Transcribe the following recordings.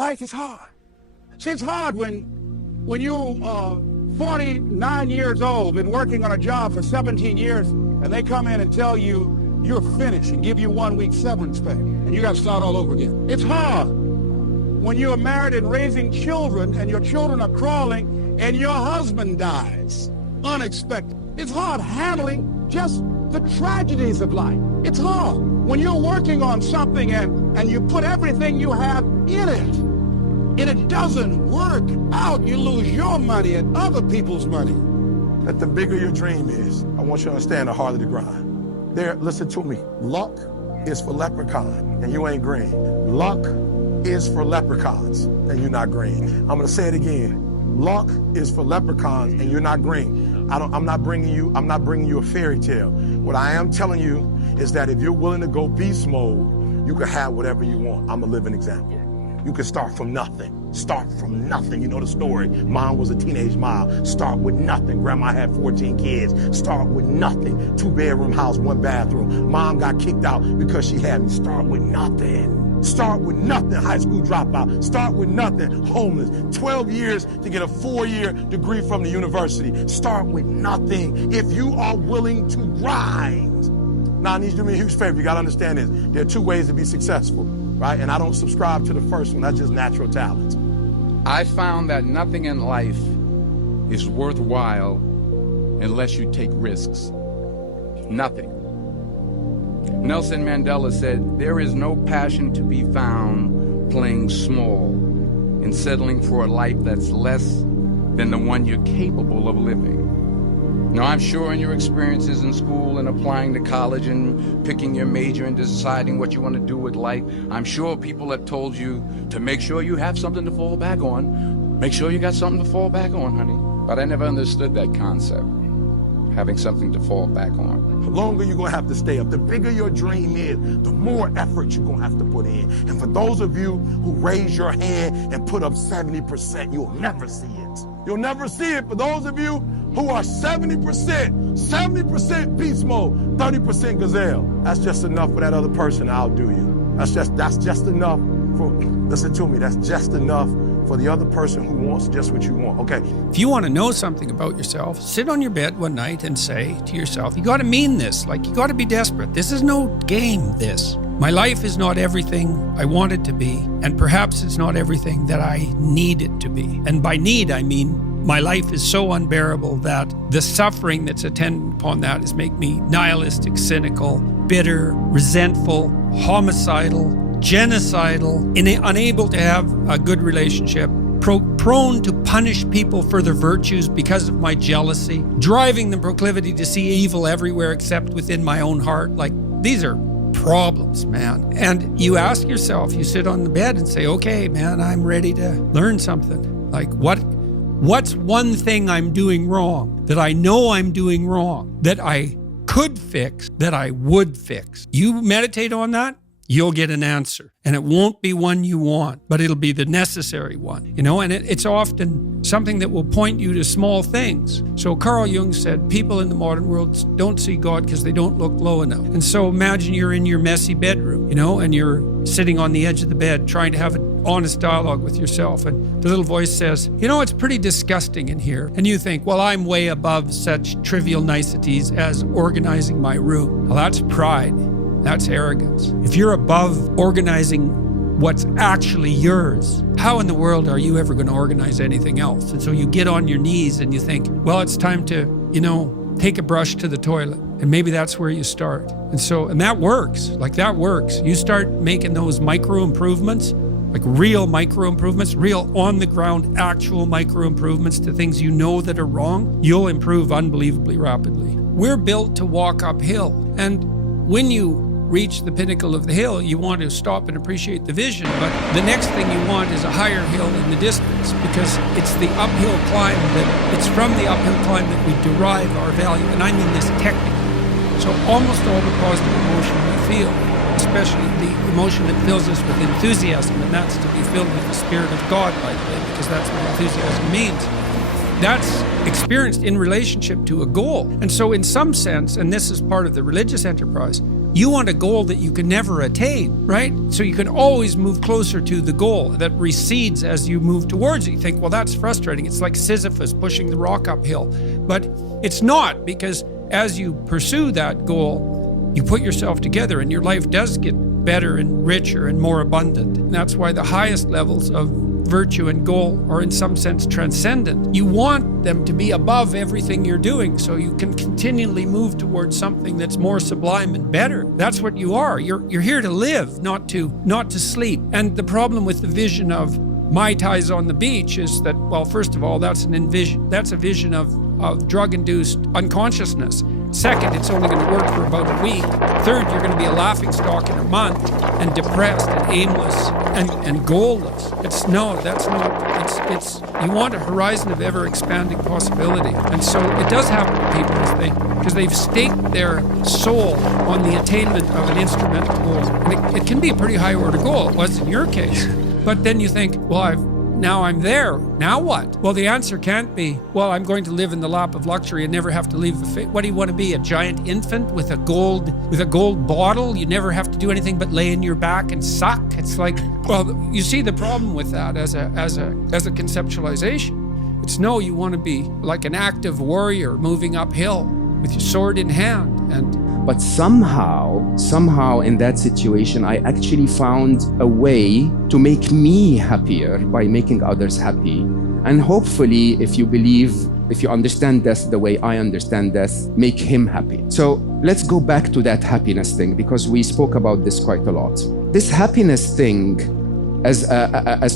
Life is hard. See, it's hard when you're 49 years old, been working on a job for 17 years, and they come in and tell you you're finished and give you 1 week severance pay, and you got to start all over again. It's hard when you're married and raising children, and your children are crawling, and your husband dies unexpected. It's hard handling just the tragedies of life. It's hard when you're working on something and you put everything you have in it, and it doesn't work out. You lose your money and other people's money. That the bigger your dream is, I want you to understand the harder the grind. There, listen to me. Luck is for leprechaun, and you ain't green. Luck is for leprechauns, and you're not green. I'm gonna say it again. Luck is for leprechauns, and you're not green. I'm not bringing you a fairy tale. What I am telling you is that if you're willing to go beast mode, you can have whatever you want. I'm a living example. You can start from nothing. Start from nothing. You know the story. Mom was a teenage mom. Start with nothing. Grandma had 14 kids. Start with nothing. 2-bedroom house, 1 bathroom. Mom got kicked out because she had me. Start with nothing. Start with nothing. High school dropout. Start with nothing. Homeless. 12 years to get a 4-year degree from the university. Start with nothing. If you are willing to grind. Now, I need you to do me a huge favor. You got to understand this. There are 2 ways to be successful, right? And I don't subscribe to the first one. That's just natural talent. I found that nothing in life is worthwhile unless you take risks. Nothing. Nelson Mandela said, "There is no passion to be found playing small and settling for a life that's less than the one you're capable of living." Now, I'm sure in your experiences in school and applying to college and picking your major and deciding what you want to do with life, I'm sure people have told you to make sure you have something to fall back on. Make sure you got something to fall back on, honey. But I never understood that concept, having something to fall back on. The longer you're going to have to stay up, the bigger your dream is, the more effort you're going to have to put in. And for those of you who raise your hand and put up 70%, you'll never see it. You'll never see it. For those of you who are 70% beast mode, 30% gazelle, that's just enough for that other person to outdo you. That's just enough for, listen to me, that's just enough for the other person who wants just what you want, okay? If you want to know something about yourself, sit on your bed one night and say to yourself, you got to mean this, like you got to be desperate. This is no game, this. My life is not everything I want it to be, and perhaps it's not everything that I need it to be. And by need, I mean my life is so unbearable that the suffering that's attendant upon that is make me nihilistic, cynical, bitter, resentful, homicidal, genocidal, unable to have a good relationship, prone to punish people for their virtues because of my jealousy, driving the proclivity to see evil everywhere except within my own heart. Like, these are problems, man. And you ask yourself, you sit on the bed and say, okay, man, I'm ready to learn something. Like, what's one thing I'm doing wrong that I know I'm doing wrong, that I could fix, that I would fix? You meditate on that, you'll get an answer. And it won't be one you want, but it'll be the necessary one, you know? And it's often something that will point you to small things. So Carl Jung said, people in the modern world don't see God because they don't look low enough. And so imagine you're in your messy bedroom, you know, and you're sitting on the edge of the bed trying to have an honest dialogue with yourself. And the little voice says, you know, it's pretty disgusting in here. And you think, well, I'm way above such trivial niceties as organizing my room. Well, that's pride. That's arrogance. If you're above organizing what's actually yours, how in the world are you ever going to organize anything else? And so you get on your knees and you think, well, it's time to, you know, take a brush to the toilet. And maybe that's where you start. And that works. Like, that works. You start making those micro improvements, like real micro improvements, real on the ground, actual micro improvements to things you know that are wrong, you'll improve unbelievably rapidly. We're built to walk uphill. And when you reach the pinnacle of the hill, you want to stop and appreciate the vision. But the next thing you want is a higher hill in the distance, because it's the uphill climb it's from the uphill climb that we derive our value. And I mean this technically. So almost all the positive emotion we feel, especially the emotion that fills us with enthusiasm, and that's to be filled with the Spirit of God, by the way, because that's what enthusiasm means. That's experienced in relationship to a goal. And so in some sense, and this is part of the religious enterprise, You want a goal that you can never attain, right? So you can always move closer to the goal that recedes as you move towards it. You think, well, that's frustrating. It's like Sisyphus pushing the rock uphill. But it's not, because as you pursue that goal, you put yourself together and your life does get better and richer and more abundant. And that's why the highest levels of virtue and goal are in some sense transcendent. You want them to be above everything you're doing so you can continually move towards something that's more sublime and better. That's what you are. You're here to live, not to sleep. And the problem with the vision of Mai Tais on the beach is that, well, first of all, that's a vision of drug-induced unconsciousness. Second, it's only going to work for about a week. Third, you're going to be a laughingstock in a month and depressed and aimless and goalless. It's you want a horizon of ever-expanding possibility. And so it does happen to people because they've staked their soul on the attainment of an instrumental goal. And it can be a pretty high-order goal. It was in your case. But then you think, well, now I'm there. Now what? Well, the answer can't be, well, I'm going to live in the lap of luxury and never have to leave the face. What do you want to be? A giant infant with a gold bottle? You never have to do anything but lay in your back and suck. It's like, well, you see the problem with that as a conceptualization. It's no, you want to be like an active warrior moving uphill with your sword in hand. But somehow in that situation, I actually found a way to make me happier by making others happy. And hopefully, if you understand death the way I understand death, make him happy. So let's go back to that happiness thing, because we spoke about this quite a lot. This happiness thing, as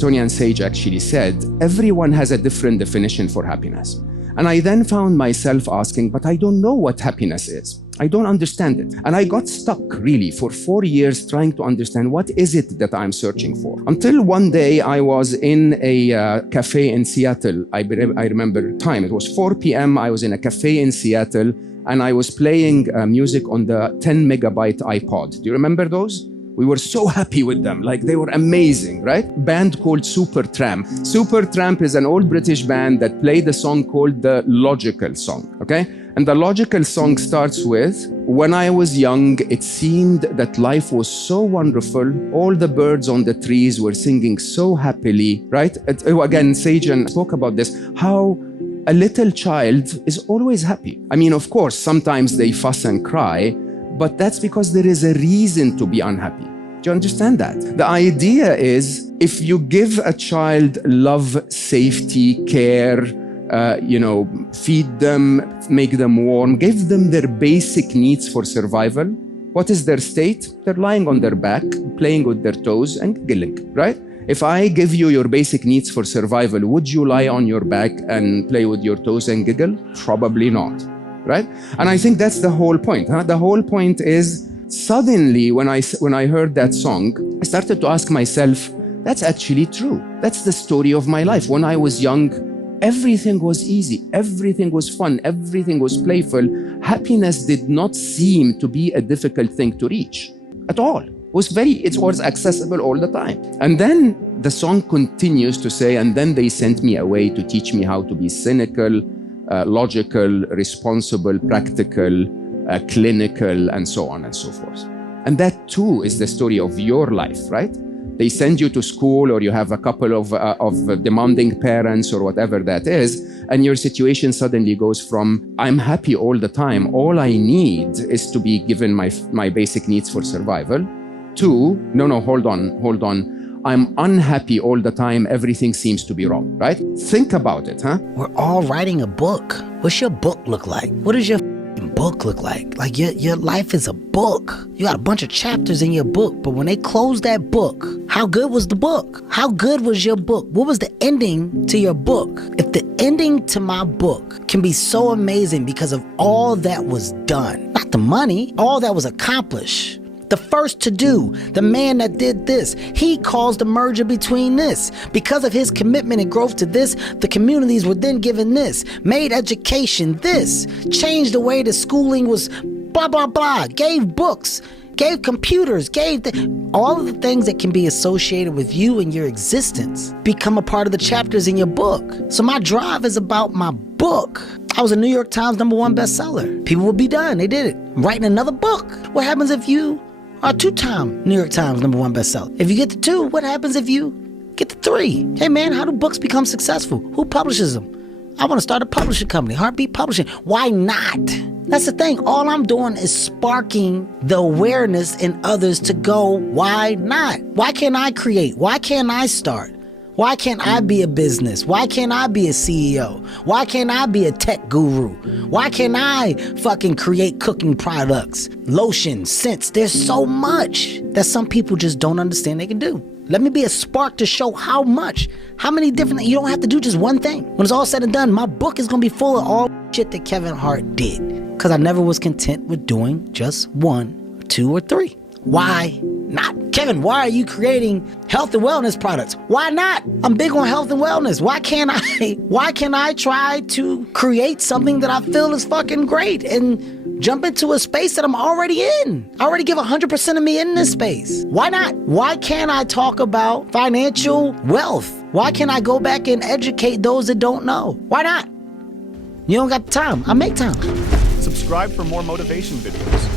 Tony and Sage actually said, everyone has a different definition for happiness. And I then found myself asking, but I don't know what happiness is. I don't understand it. And I got stuck really for 4 years trying to understand what is it that I'm searching for. Until one day I was in a cafe in Seattle. I remember time. It was 4 p.m. I was in a cafe in Seattle and I was playing music on the 10 megabyte iPod. Do you remember those? We were so happy with them, like they were amazing, right? Band called Supertramp. Supertramp is an old British band that played a song called the Logical Song, okay? And the Logical Song starts with, when I was young, it seemed that life was so wonderful. All the birds on the trees were singing so happily, right? Again, Sajan spoke about this, how a little child is always happy. I mean, of course, sometimes they fuss and cry, but that's because there is a reason to be unhappy. Do you understand that? The idea is, if you give a child love, safety, care, feed them, make them warm, give them their basic needs for survival, what is their state? They're lying on their back, playing with their toes and giggling, right? If I give you your basic needs for survival, would you lie on your back and play with your toes and giggle? Probably not. Right? And I think that's the whole point. The whole point is, suddenly when I heard that song, I started to ask myself, that's actually true. That's the story of my life. When I was young, everything was easy, everything was fun, everything was playful. Happiness did not seem to be a difficult thing to reach at all. It was accessible all the time. And then the song continues to say, and then they sent me away to teach me how to be cynical, logical, responsible, practical, clinical, and so on and so forth. And that too is the story of your life, right? They send you to school, or you have a couple of demanding parents or whatever that is, and your situation suddenly goes from, I'm happy all the time, all I need is to be given my basic needs for survival, to, no, hold on. I'm unhappy all the time. Everything seems to be wrong, right? Think about it, huh? We're all writing a book. What's your book look like? What does your book look like? Like your life is a book. You got a bunch of chapters in your book, but when they close that book, how good was the book? How good was your book? What was the ending to your book? If the ending to my book can be so amazing because of all that was done, not the money, all that was accomplished, the first to do, the man that did this, he caused the merger between this. Because of his commitment and growth to this, the communities were then given this, made education this, changed the way the schooling was blah, blah, blah, gave books, gave computers, all of the things that can be associated with you and your existence become a part of the chapters in your book. So my drive is about my book. I was a New York Times #1 bestseller. People would be done. They did it. writing another book? What happens if you are a 2-time New York Times #1 bestseller? If you get to 2, what happens if you get to 3? Hey man, how do books become successful? Who publishes them? I want to start a publishing company, Heartbeat Publishing. Why not? That's the thing. All I'm doing is sparking the awareness in others to go, why not? Why can't I create? Why can't I start? Why can't I be a business? Why can't I be a CEO? Why can't I be a tech guru? Why can't I fucking create cooking products, lotions, scents? There's so much that some people just don't understand they can do. Let me be a spark to show how much, how many different, you don't have to do just one thing. When it's all said and done, my book is gonna be full of all shit that Kevin Hart did. Cause I never was content with doing just 1, or 2, or 3. Why not? Kevin, why are you creating health and wellness products? Why not? I'm big on health and wellness. Why can't I try to create something that I feel is fucking great and jump into a space that I'm already in? I already give 100% of me in this space. Why not? Why can't I talk about financial wealth? Why can't I go back and educate those that don't know? Why not? You don't got the time. I make time. Subscribe for more motivation videos.